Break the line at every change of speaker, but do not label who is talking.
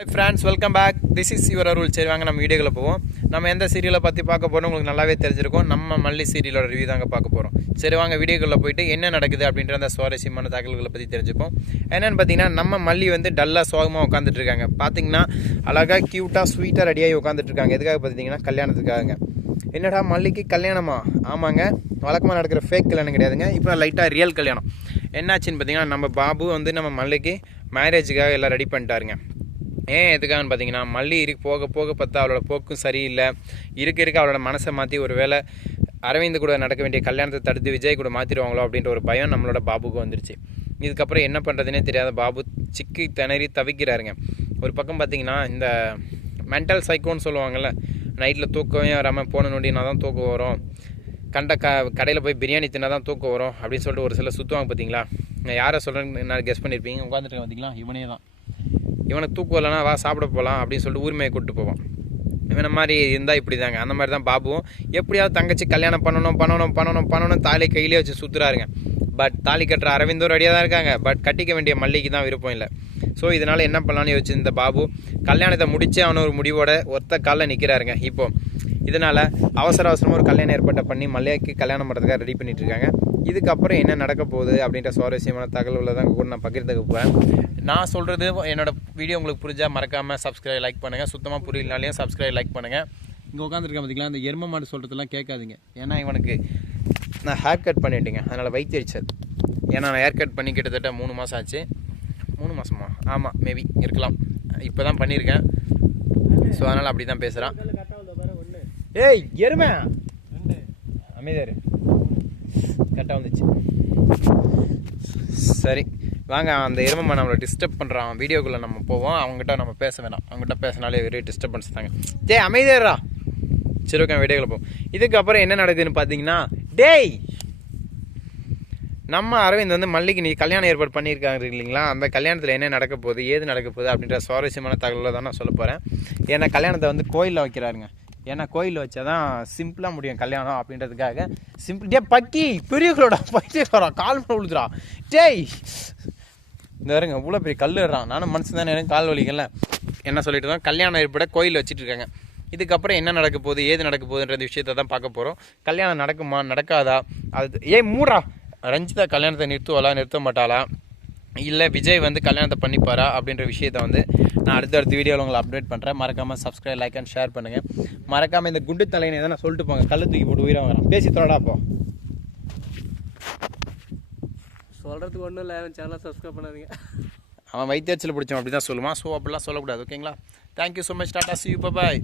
Friends welcome back this is your Arul சரி வாங்க நம்ம வீடியோக்குள்ள போவோம். நம்ம எந்த சீரியலை பற்றி பார்க்க போகிறோம் உங்களுக்கு நல்லாவே தெரிஞ்சிருக்கும். நம்ம மல்லி சீரியலோட ரிவ்யூ தாங்க பார்க்க போகிறோம் சரி வாங்க வீடியோக்குள்ளே போயிட்டு என்ன நடக்குது அப்படின்ற அந்த சுவாரஸ்யமான தகவல்களை பற்றி தெரிஞ்சுப்போம். என்னென்னு பார்த்தீங்கன்னா நம்ம மல்லி வந்து டல்லாக சோகமாக உட்காந்துட்டு இருக்காங்க. பார்த்தீங்கன்னா அழகாக க்யூட்டாக ஸ்வீட்டாக ரெடியாகி உட்காந்துட்டு இருக்காங்க. எதுக்காக பார்த்தீங்கன்னா கல்யாணத்துக்காகங்க. என்னடா மல்லிக்கு கல்யாணமா? ஆமாங்க. வழக்கமாக நடக்கிற ஃபேக் கல்யாணம் கிடையாதுங்க. இப்போ லைட்டாக ரியல் கல்யாணம். என்னாச்சுன்னு பார்த்தீங்கன்னா நம்ம பாபு வந்து நம்ம மல்லிக்கு மேரேஜுக்காக எல்லாம் ரெடி பண்ணிட்டாருங்க. ஏன் எதுக்காகன்னு பார்த்தீங்கன்னா மல்லி இரு போக போக பார்த்தா அவளோட போக்கும் சரியில்லை. இருக்க இருக்க அவளோட மனசை மாற்றி ஒரு வேளை அரவிந்த் கூட நடக்க வேண்டிய கல்யாணத்தை தடுத்து விஜய் கூட மாற்றிடுவாங்களோ அப்படின்ற ஒரு பயம் நம்மளோட பாபுக்கு வந்துருச்சு. இதுக்கப்புறம் என்ன பண்ணுறதுனே தெரியாத பாபு சிக்கி திணறி தவிக்கிறாருங்க. ஒரு பக்கம் பார்த்தீங்கன்னா இந்த மென்டல் சைக்கோன்னு சொல்லுவாங்கள்ல நைட்டில் தூக்கமே வராமல் போன நொண்டினா தான் தூக்கம் வரும் கண்ட க கடையில் போய் பிரியாணி தின்னா தான் தூக்கம் வரும் அப்படின்னு சொல்லிட்டு ஒரு சில சுற்றுவாங்க பார்த்தீங்களா? நான் யாரை சொல்கிறேன்னு நான் கெஸ் பண்ணியிருப்பீங்க? உட்காந்துட்டு பார்த்தீங்களா? இவனே தான். இவனை தூக்குவலனா வா சாப்பிட போகலாம் அப்படின்னு சொல்லிட்டு உரிமையை கூப்பிட்டு போவான். இவனை மாதிரி இருந்தால் இப்படி தாங்க அந்த மாதிரி தான் பாபுவும். எப்படியாவது தங்கச்சி கல்யாணம் பண்ணணும் பண்ணணும் பண்ணணும் பண்ணணும் தாலி கையிலே வச்சு சுற்றுறாருங்க பட் தாலி கட்டுற அரவிந்தும் ரெடியாக தான் இருக்காங்க. பட் கட்டிக்க வேண்டிய மல்லிக்கு தான் விருப்பம் இல்லை. ஸோ இதனால் என்ன பண்ணலான்னு யோசிச்சு இந்த பாபு கல்யாணத்தை முடிச்சு அவன ஒரு முடிவோட ஒத்த காலில் நிற்கிறாருங்க இப்போது இதனால் அவசர அவசரமாக ஒரு கல்யாணம் ஏற்பாட்டை பண்ணி மல்லிகைக்கு கல்யாணம் பண்ணுறதுக்காக ரெடி பண்ணிகிட்ருக்காங்க இருக்காங்க. இதுக்கப்புறம் என்ன நடக்க போகுது அப்படின்ற சுவாரஸ்யமான தகவல்களை தான் கூட நான் பகிர்ந்துக்க போகிறேன் நான் சொல்கிறது என்னோட வீடியோ உங்களுக்கு புரிஞ்சால் மறக்காமல் சப்ஸ்கிரைப் லைக் பண்ணுங்கள் சுத்தமாக புரியலனாலையும் சப்ஸ்கிரைப் லைக் பண்ணுங்கள் இங்கே உட்காந்துருக்கேன் பார்த்திங்களா அந்த எரும மாடு சொல்கிறதுலாம் கேட்காதீங்க. ஏன்னா இவனுக்கு நான் ஹேர் கட் பண்ணிட்டேங்க. அதனால் வைத்தியரிச்சல் ஏன்னா நான் ஹேர் கட் பண்ணி கிட்டத்தட்ட மூணு மாதம் ஆச்சு. மூணு மாதமா ஆமாம் மேபி இருக்கலாம். இப்போ தான் பண்ணியிருக்கேன் ஸோ அதனால் அப்படி தான் பேசுகிறான் ஏய் எருமை! அமைதியாரு கரெக்டாக வந்துச்சு. சரி வாங்க அந்த எருமை நம்மளை டிஸ்டர்ப் பண்ணுறான் வீடியோக்குள்ளே நம்ம போவோம். அவங்ககிட்ட நம்ம பேச வேணாம். அவங்ககிட்ட பேசினாலே வெறும் டிஸ்டர்பன்ஸ் தாங்க. டேய் அமைதியாரா சரி ஓகே வீடியோக்குள்ள போவோம். இதுக்கப்புறம் என்ன நடக்குதுன்னு பார்த்தீங்கன்னா டேய்! நம்ம அரவிந்த் வந்து மல்லிக்கு நீ கல்யாணம் ஏற்பாடு பண்ணியிருக்காங்க இல்லைங்களா? அந்த கல்யாணத்தில் என்ன நடக்க போகுது ஏது நடக்க போகுது அப்படின்ற சுவாரஸ்யமான தகவலை தான் நான் சொல்ல போகிறேன் ஏன்னா கல்யாணத்தை வந்து கோயிலில் வைக்கிறாருங்க. ஏன்னா கோயில் வச்சா தான் சிம்பிளாக முடியும் கல்யாணம் அப்படின்றதுக்காக. சிம்பிள் டே பக்கி பெரியவங்களோட பைத்தியக்காரா கால் மேலே விழுதுரா டேய் இந்த வருங்க இவ்வளோ பெரிய கல்டுறான் நானும் மனசு தானே எனக்கு கால் வலிக்கல. என்ன சொல்லிட்டு இருக்கோம் கல்யாணம் ஏற்பட கோயிலில் வச்சுட்டு இருக்காங்க. இதுக்கப்புறம் என்ன நடக்க போகுது ஏது நடக்க போகுதுன்ற விஷயத்தை தான் பார்க்க போகிறோம் கல்யாணம் நடக்குமா நடக்காதா? அது ஏய் மூடா ரஞ்சிதா கல்யாணத்தை நிறுத்துவாளா நிறுத்த மாட்டாளா? இல்லை விஜய் வந்து கல்யாணத்தை பண்ணிப்பாரா அப்படின்ற விஷயத்தை வந்து நான் அடுத்தடுத்த வீடியோவில் உங்களை அப்டேட் பண்ணுறேன் மறக்காமல் சப்ஸ்கிரைப் லைக் அண்ட் ஷேர் பண்ணுங்கள் மறக்காமல் இந்த குண்டு தலைனை எதனா சொல்லிட்டு போங்க. கல்லு தூக்கி போட்டு உயிரை வரான் பேசி தொடடா போ.
சொல்கிறதுக்கு ஒன்றும் இல்லை சேனலை சப்ஸ்கிரைப் பண்ணாதீங்க.
அவன் வைத்தியத்தில் பிடிச்சவன் அப்படி தான் சொல்லுவான். ஸோ அப்படிலாம் சொல்லக்கூடாது. ஓகேங்களா thank you so much tata see you bye